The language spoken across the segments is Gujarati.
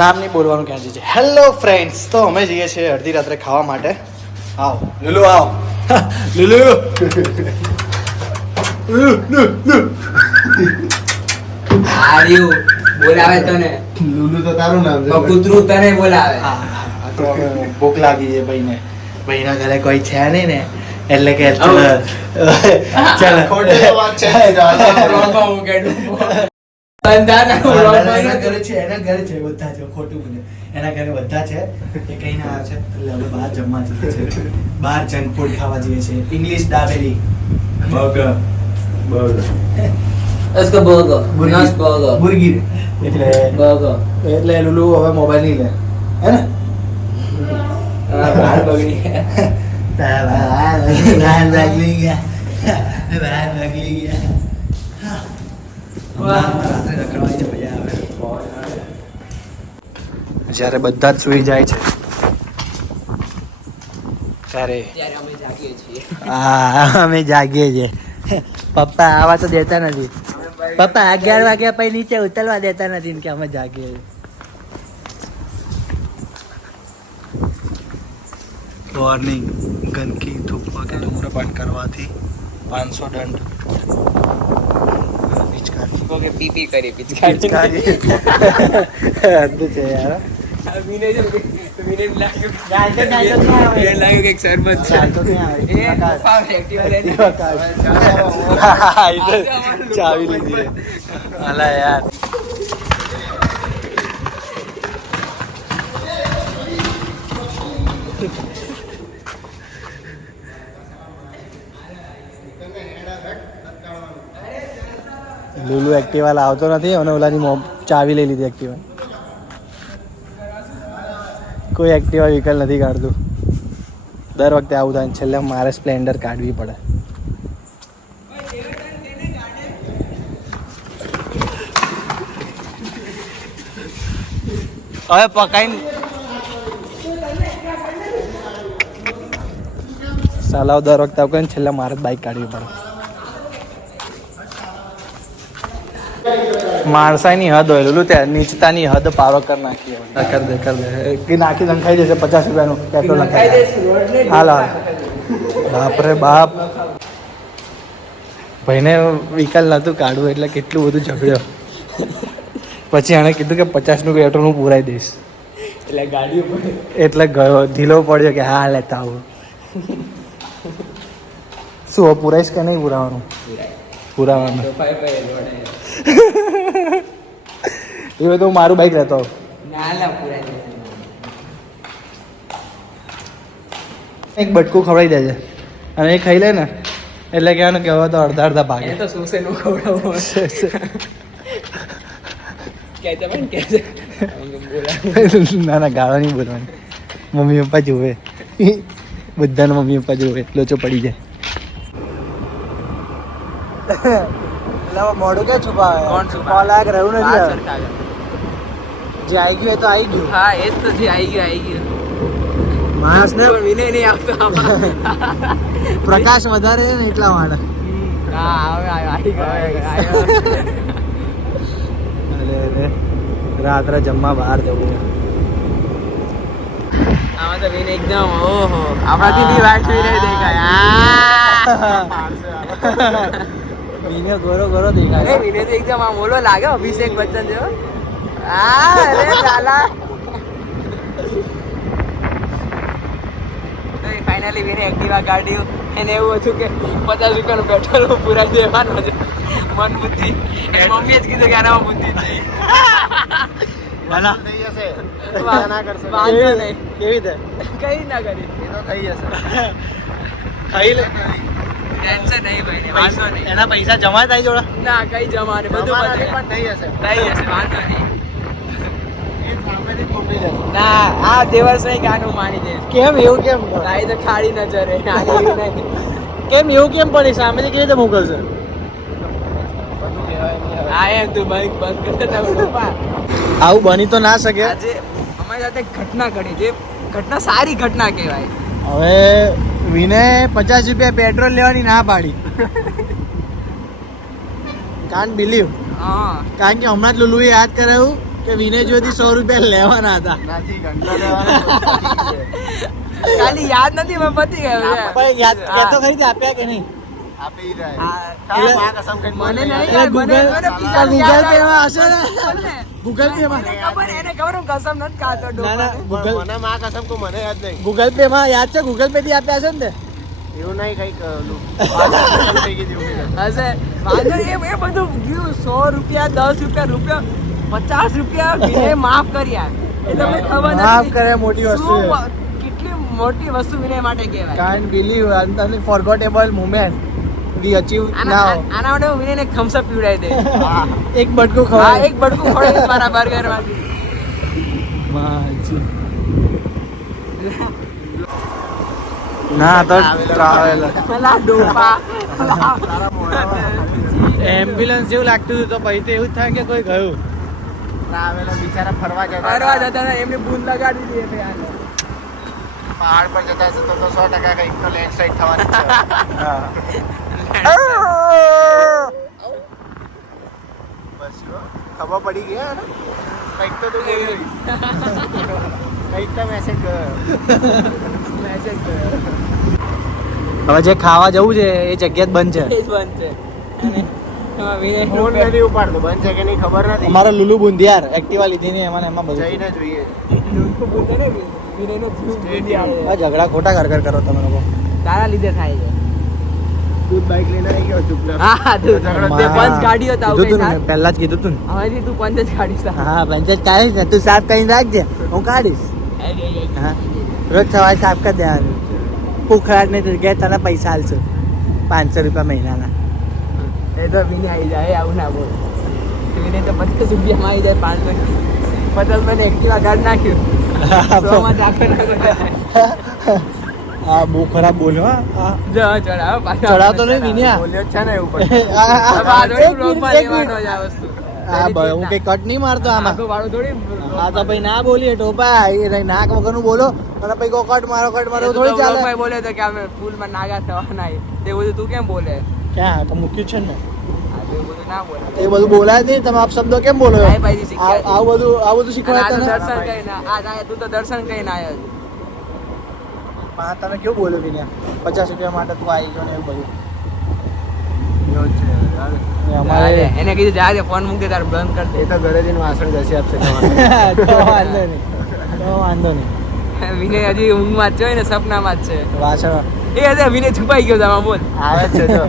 નામ નહીં બોલવાનું ક્યાંથી છે. હેલો ફ્રેન્ડ્સ, તો અમે જઈએ છીએ અડધી રાત્રે ખાવા માટે. આવો લુલુ, આવો લુલુ. આર્યું બોલાવે તને. લુલુ તો તારું નામ છે. કૂતરું તને બોલાવે. તો ભૂખ લાગી છે ભાઈને. ભાઈના ઘરે કોઈ છે નહીં ને, એટલે કે ચાલ ખોટી વાત છે. એના ઘરે છે બધા છે, ખોટું બોલે. એના ઘરે બધા છે, એ કઈ ના આવે છે એટલે અમે બહાર જમવા જઈએ છીએ. બહાર જંક ફૂડ ખાવા જઈએ છીએ. ઇંગ્લિશ દાબેલી, બર્ગર, उसको burger, nice burger. મુર્ગી. burger. એટલે લુલુ હવે મોબાઈલ નહીં લે, હે ને? बाल बगड़ी है. જ્યારે બધા જ સુઈ જાય છે ત્યારે અમે જાગીએ છીએ. અમે જાગીએ છીએ. પપ્પા આવા તો દેતા નથી. પપ્પા 11 વાગ્યા પછી નીચે ઉતરવા દેતા નથી કે અમે જાગીએ છીએ. વોર્નિંગ, ગંદકી થૂકવા કે ધૂમ્રપાન કરવાથી 500 દંડ. પિચકારી પીપી કરી પિચકારી. હદ છે યાર. લાગ્યું કે શરબત છે. ચાવી લીધી અલા યાર. લુલુ એક્ટિવા લાવતો નથી અને ઓલાની ચાવી લઈ લીધી એક્ટિવા. કોઈ એક્ટિવા વ્હીકલ નથી કાઢતું. દર વખતે આવું થાય. છેલ્લે મારે સ્પ્લેન્ડર કાઢવી પડે. હવે પકાઈને સાલાવ દર વખતે આવું ને છેલ્લે મારે જ બાઇક કાઢવી પડે. માણસાઈની હદ હોય લુલુ, ત્યાં નીચતાની હદ પારો કરી નાખી. કર દે કે નાખી લંખાઈ જશે 50 રૂપિયાનું પેટ્રોલ લખાઈ. હાલ બાપરે બાપ. ભાઈને વ્હીકલ નહોતું કાઢવું એટલે કેટલું બધું ઝઘડ્યો. પછી એણે કીધું કે 50નું પેટ્રોલ હું પુરાઈ દઈશ. એટલે ગાડી એટલે ગયો, ઢીલો પડ્યો કે હા લેતા આવું. શું હવે પુરાઈશ કે નહીં પુરાવાનું? પુરાવાનું. એ તો મારું બાઈક રહેતો. એક બટકું ખવડાવી દેજે અને એ ખાઈ લે ને એટલે કહેવાનું કે હવે તો અડધા ભાગે. તો સોસે નું ખવડાવવું ના ગાળો નહીં બોલવાની. મમ્મી પપ્પા જોવે, બધાને મમ્મી પપ્પા જોવે, લોચો પડી જાય. મોઢું ક્યાં છુપાવે? કોણ છુપાવે? લાયક રહ્યું નથી. જે આવી ગયું એ તો આવી ગયું. હા એ જ તો જે આવી ગયું. માણસ ને વિનય નહીં આવતો આમાં. પ્રકાશ વધારે ને એટલા માટે. હા હવે આવી ગયો. અરે રાત્રે જમવા બહાર જવું. આમાં તો વિનય એકદમ ઓહો આપણાથી બી વાત વિનય દેખાય. વિનય ગોરો ગોરો દેખાય. વિનય તો એકદમ આમ ઓલો લાગે અભિષેક બચ્ચન જેવો. અરે લાલા ફાઇનલી વિનય એક્ટિવા કાઢ્યું. એને એવું હતું કે 50 રૂપિયાનું પેટ્રોલ પૂરા દેવાનું છે. મન બુદ્ધિ મમ્મીએ જ કીધું કે આનામાં બુદ્ધિ નહીં. વાંધો નહીં. કેવી રીતે કઈ ના કરી ખાઈ લે. ટેન્શન નહીં ભાઈ વાંધો નહીં. એના પૈસા જમા થાય જોડા ના કઈ જમાને બધું પતે. થઈ જશે વાંધો નહીં. ના આ દેવર્સ નહીં ગાનું માની દે. કેમ એવું કેમ? તાઈ તો ખાડી નજરે આની એવું નહીં. કેમ એવું કેમ પડી? સામેથી કેવી રીતે મોકલશે? આ એમ તું બંધ કર દે. આવું બની તો ના શકે. આજે અમારી સાથે ઘટના ઘડી જે ઘટના સારી ઘટના કહેવાય. હવે વિનય 50 રૂપિયા પેટ્રોલ લેવાની ના પાડી. Can't believe. હા કારણ કે હમણાં જ લુલુએ યાદ કરાયું કે વિનય જોઈતી 100 રૂપિયા લેવાના હતા નાથી ઘંટો લેવાનો ખાલી યાદ નથી પણ પતી ગયું છે. પણ યાદ કહેતો ખરી તે આપ્યા કે નહીં આપી હા. રહ્યા માં કસમ ખાઈને મને નહીં બોલ. યાદ, મને પીઝા ગૂગલ યાદ પે માં આવે. હશે ને ગૂગલ પે માં એને ખબર હું કસમ નથી ખાતો ના ના ગૂગલ મને માં કસમ તો મને યાદ નહીં ગૂગલ પે માં યાદ છે ગૂગલ પે થી આપ્યા છે ને એવું નહીં કઈક ઓલું. થઈ ગઈ હતી એવું કંઈક. હશે વાંધો નહીં, એ બધું ગયું 100 રૂપિયા 10 રૂપિયા 50 રૂપિયા વિનય માફ કરી યાર. એ તમને ખબર નથી માફ કરે મોટી વસ્તુ છે. કેટલી મોટી વસ્તુ વિનય માટે કહેવાય. can't believe unforgettable moment we achieve આના now આના માટે હું વિનયને thumbs up પીવડાવી દે. એક બટકું હા, ખવાય એક બટકું ખવડાવીશ મારા બર્ગર માંથી. ના તો ટ્રાવેલર પેલા ડોપા. એમ્બ્યુલન્સ જેવું લાગતું હતું તો પછી તો એવું જ થાય કે કોઈ ગયું ટ્રાવેલર બિચારા ફરવા જતા ફરવા જતા હતા, એમને બૂંદ લગાડી દીધી એટલે યાર. પહાડ પર જતા હશે તો 100% કંઈક તો લેન્ડસ્લાઇડ થવાની છે. બસ જો, ખબર પડી ગયા ને કંઈક તો તું બોલી કંઈક તો મેસેજ ગયો. મેસેજ કર્યો. હવે જે ખાવા જવું છે એ જગ્યા જ બંધ છે એ જ બંધ છે. અને એમાં વિનય ફોન નથી ઉપાડતો, બંધ છે કે નહીં ખબર નથી. અમારા લુલુ બુંદિયાર એક્ટિવા લીધી ને એમાં ને એમાં બધું જઈને જોઈએ. વિનયનો Stadium. આ ઝઘડા ખોટા કર કરો તમે લોકો તારા લીધે થાય છે. તું બાઇક લઈને આવી ગયો ચૂપચાપ. હા, તું ઝઘડો તે પંચ ગાડીઓ તો આવું કીધું તું કઈ ને, પહેલા જ કીધું તું ને હવેથી તું પંચ જ કાઢીશ. હા પંચાયત કાઢીશ ને તું સાફ કરીને રાખજે હું કાઢીશ હા રોજ સવારે સાફ કરી દેવાનું પુખરાટ ની જગ્યાએ તને પૈસા આલશે 500 રૂપિયા મહિનાના એ તો વિનય આવી જાય, આવું ના બોલ. વિનય તો 50 રૂપિયામાં આવી જાય, 500 મને એક્ટિવા કાઢ નાખ્યું. 100 માં દાખલ ના કર્યો. હા બહુ ખરાબ બોલ્યો હા જો ચડાવો પાછો. ચડાવતો નહીં વિનયા બોલ્યો જ છે ને ઉપર. હવે આ થોડી બ્લોગમાં લેવાનો જ આ વસ્તુ. હા ભાઈ હું કઈ કટ નહીં મારતો આમાં આખું વાળું થોડી હા તો ભાઈ ના બોલીએ ટોપા એ નાક વગરનું બોલો અને પછી કો કટ મારો થોડી ચાલે ભાઈ બોલે તો કે અમે ફૂલમાં નાગા થવાના છે. તે બધું તું કેમ બોલે? ક્યાં તો મૂક્યું છે ને આ તો એવું બધું ના બોલે. એ બધું બોલાય જ નહીં તમે આપ શબ્દો કેમ બોલો ભાઈ ભાઈથી શીખ્યા છે. આવું બધું અને આ શીખવાડતા તો ને દર્શન કરીને તું તો દર્શન કરીને આવ્યો છે. હા તને કેવું બોલ્યો વિનયા 50 રૂપિયા માટે તું આવી ગયો ને એવું બધું એવું જ છે. એ જા અમારે દે. એને કીધું જા દે, ફોન મૂકી તારે બંધ કરી એ તો ઘરે જઈને વાસણ ઘસી આપશે તો વાંધો નહીં તો વાંધો નહીં દે. વિનય હજી ઊંઘમાં જ છે ને સપનામાં જ છે. વાસણ એ હશે વિનય છુપાઈ ગયો છે આમાં, બોલ. આવે જ છે જો.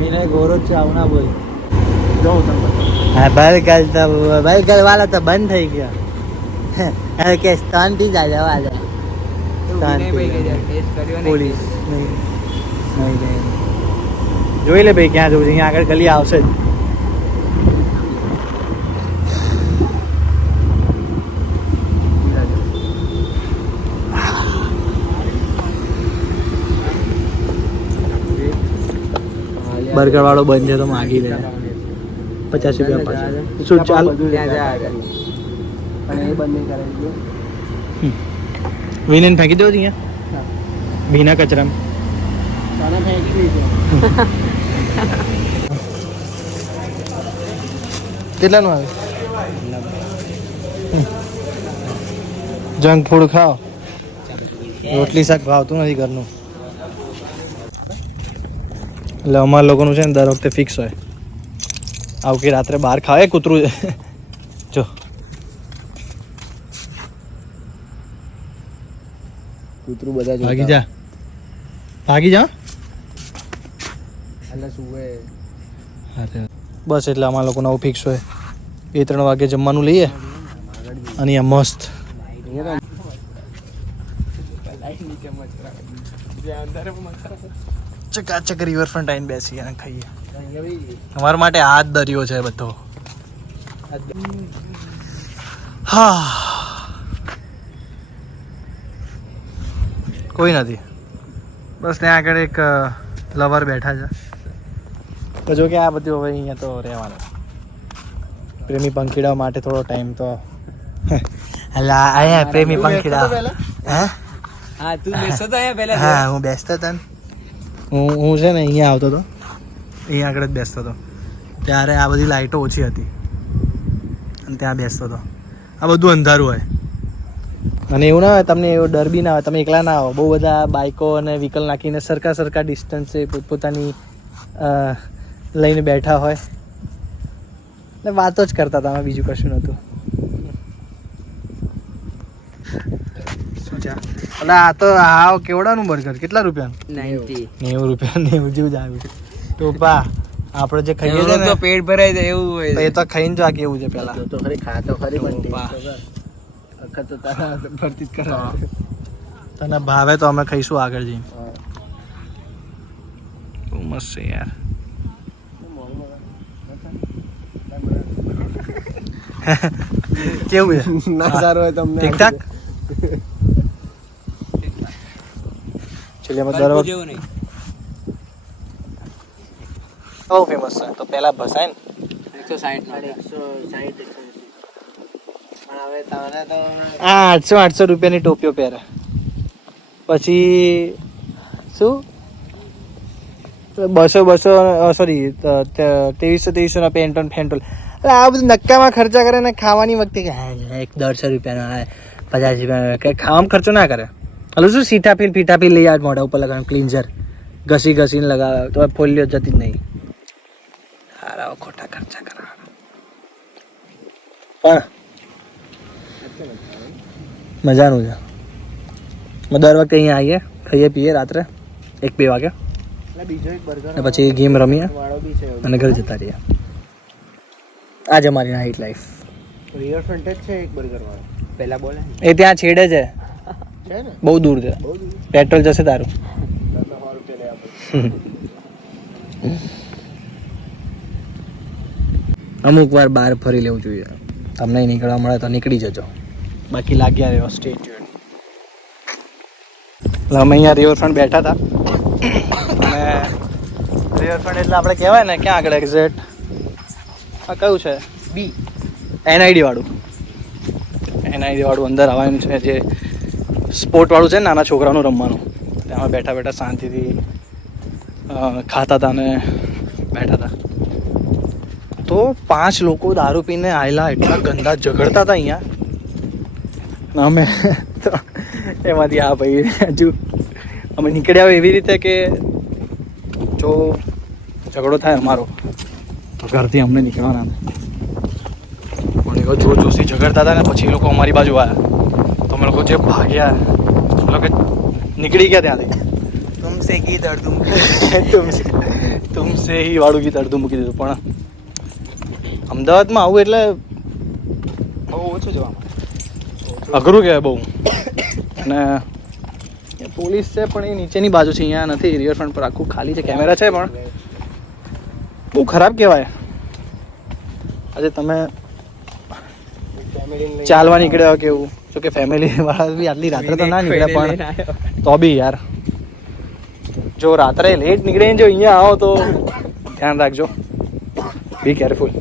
વિનય ગોરો જ છે આવું ના બોલ જોઉં તમને. હા બર્ગર વાળા તો બંધ થઈ ગયા હવે કે શાંતિ જ જવા દે વિનયભાઈ કે યાર ટેસ્ટ કર્યો ને પોલીસ નહીં જોઈ લે ભાઈ ક્યાં જવું છે અહીંયા આગળ ગલી આવશે જ બર્ગર વાળો બંધ છે તો માગી લે 50 રૂપિયા પાછળ શું ચાલ ત્યાં જા આગળ. અને એ બંધ નહીં કરાવી દો. વિનયને ફેંકી દો અહીંયા ભીના કચરામાં તને ફેંકી દીધો. કેટલાનું આવે જંક ફૂડ ખાઓ રોટલી શાક ભાવતું નથી ઘરનું એટલે અમારા લોકોનું છે ને દર વખતે ફિક્સ હોય આવું કે રાત્રે બહાર ખાવે કૂતરું જો કૂતરું બધા ભાગી જા ભાગી જા એટલે શું હોય બસ એટલે અમારા લોકોનું આવું ફિક્સ હોય 2-3 વાગે જમવાનું લઈએ અને અહીંયા મસ્ત ચકાચક રિવરફ્રન્ટ આવીને બેસી અને ખાઈએ અમારા માટે આ જ દરિયો છે બધો હા કોઈ નથી બસ ત્યાં આગળ એક લવર બેઠા છે તો જો કે આ બધું હવે અહીંયા તો રહેવાનું પ્રેમી પંખીડાઓ માટે થોડો ટાઈમ તો અલા અહીંયા પ્રેમી પંખીડા હે હા તું બેસો તો અહીંયા પહેલા હા હું બેસતો હતો ને હું છે ને અહીંયા આવતો હતો અહીંયા આગળ જ બેસતો હતો ત્યારે આ બધી લાઇટો ઓછી હતી અને ત્યાં બેસતો હતો. આ બધું અંધારું હોય અને એવું ના હોય, તમને એવો ડર બી ના હોય, તમે એકલા ના આવો. બહુ બધા બાઇકો અને વ્હીકલ નાખીને સરખા ડિસ્ટન્સે પોતપોતાની લઈને બેઠા હોય ને વાતો જ કરતા હતા. બીજું કશું નહોતું. શું છે એટલે આ તો આ કેવડાનું બર્ગર કેટલા રૂપિયાનું? 90 90 રૂપિયા. 90 જેવું જ આવ્યું. તો પા આપણે જે ખાઈએ છે ને તો પેટ ભરાઈ જાય એવું હોય. તો એ તો ખાઈને જો આ કેવું છે પેલા. તો ખરી ખાતો ખરી પણ વાહ. વખત તો તારા ભરતી જ કરાવે. તને ભાવે તો અમે ખાઈશું આગળ જઈને. બહુ મસ્ત છે યાર. કેવું છે? ના સારું હોય તમને ઠીક ઠાક. ચલિए અમે દર વખત જેવું નહીં. બહુ ફેમસ છે. તો પેલા ભસાય ને 160 નો. 160 પણ હવે તને તો આ 800 રૂપિયાની ટોપીઓ પહેરે. પછી શું 200 સોરી 2300 ના પેન્ટોન ફેન્ટોલ. એટલે આ બધું નક્કામાં ખર્ચા કરે ને ખાવાની વખતે કે 150 રૂપિયાનો 50 રૂપિયાનો કે ખાવામાં ખર્ચો ના કરે. હલો શું ફીટાફીલ લઈ આવે મોઢા ઉપર લગાવવાનું ક્લિન્ઝર ઘસીને લગાવે તો ફોલ્લીઓ જતી જ નહીં. હારા ખોટા ખર્ચા કરાવે પણ મજાનું છે. દર વખતે અહીંયા આવીએ, ખાઈએ પીએ રાત્રે 1-2 વાગે, બીજો એક બર્ગર અને પછી ગેમ રમીએ વાળો બી છે અને ઘરે જતા રહીએ. આજે અમારી નાઇટ લાઈફ. રિવરફ્રન્ટ જ છે એક બર્ગર વાળો. પેલા બોલે એ ત્યાં છેડે છે, છે ને બહુ દૂર છે. બહુ દૂર. પેટ્રોલ જશે તારું. 100 રૂપિયા લે આપણે. અમુક વાર બહાર ફરી લેવું જોઈએ. તમને નીકળવા મળે તો નીકળી જજો, બાકી લાગ્યા રહ્યો સ્ટે ટ્યુન. એટલે અમે અહીંયા રિવરફ્રન્ટ બેઠા હતા અને રિવરફ્રન્ટ એટલે આપણે કહેવાય ને ક્યાં આગળ એક્ઝેક્ટ આ કયું છે બી NID વાળું અંદર આવવાનું છે, જે સ્પોર્ટ વાળું છે ને નાના છોકરાનું રમવાનું. ત્યાં બેઠા શાંતિથી ખાતા હતા અને બેઠા હતા. તો 5 લોકો દારૂ પીને આવેલા, એટલા ગંદા ઝઘડતા હતા અહીંયા. અમે તો એમાંથી હા ભાઈ હજુ અમે નીકળ્યા હોય એવી રીતે કે જો ઝઘડો થાય અમારો તો ઘરથી અમને નીકળવાના પણ એ જોરજોશથી ઝઘડતા હતા ને પછી એ લોકો અમારી બાજુ આવ્યા તો અમે લોકો જે ભાગ્યા એ લોકો નીકળી ગયા ત્યાંથી. तुमसे गीत અડધું તુમસે હી વાળું ગીત અડધું મૂકી દીધું. પણ અમદાવાદમાં આવું એટલે બહુ ઓછું જોવા મળે, અઘરું કહેવાય બહુ. અને પોલીસ છે પણ એ નીચેની બાજુ છે, અહીંયા નથી. રિવરફ્રન્ટ પર આખું ખાલી છે, કેમેરા છે પણ બહુ ખરાબ કહેવાય. આજે તમે ચાલવા નીકળ્યા હોય કેવું, જો કે ફેમિલી વાળા બી આટલી રાત્રે તો ના નીકળ્યા પણ તો બી યાર જો રાત્રે લેટ નીકળીને જો અહીંયા આવો તો ધ્યાન રાખજો, બી કેરફુલ.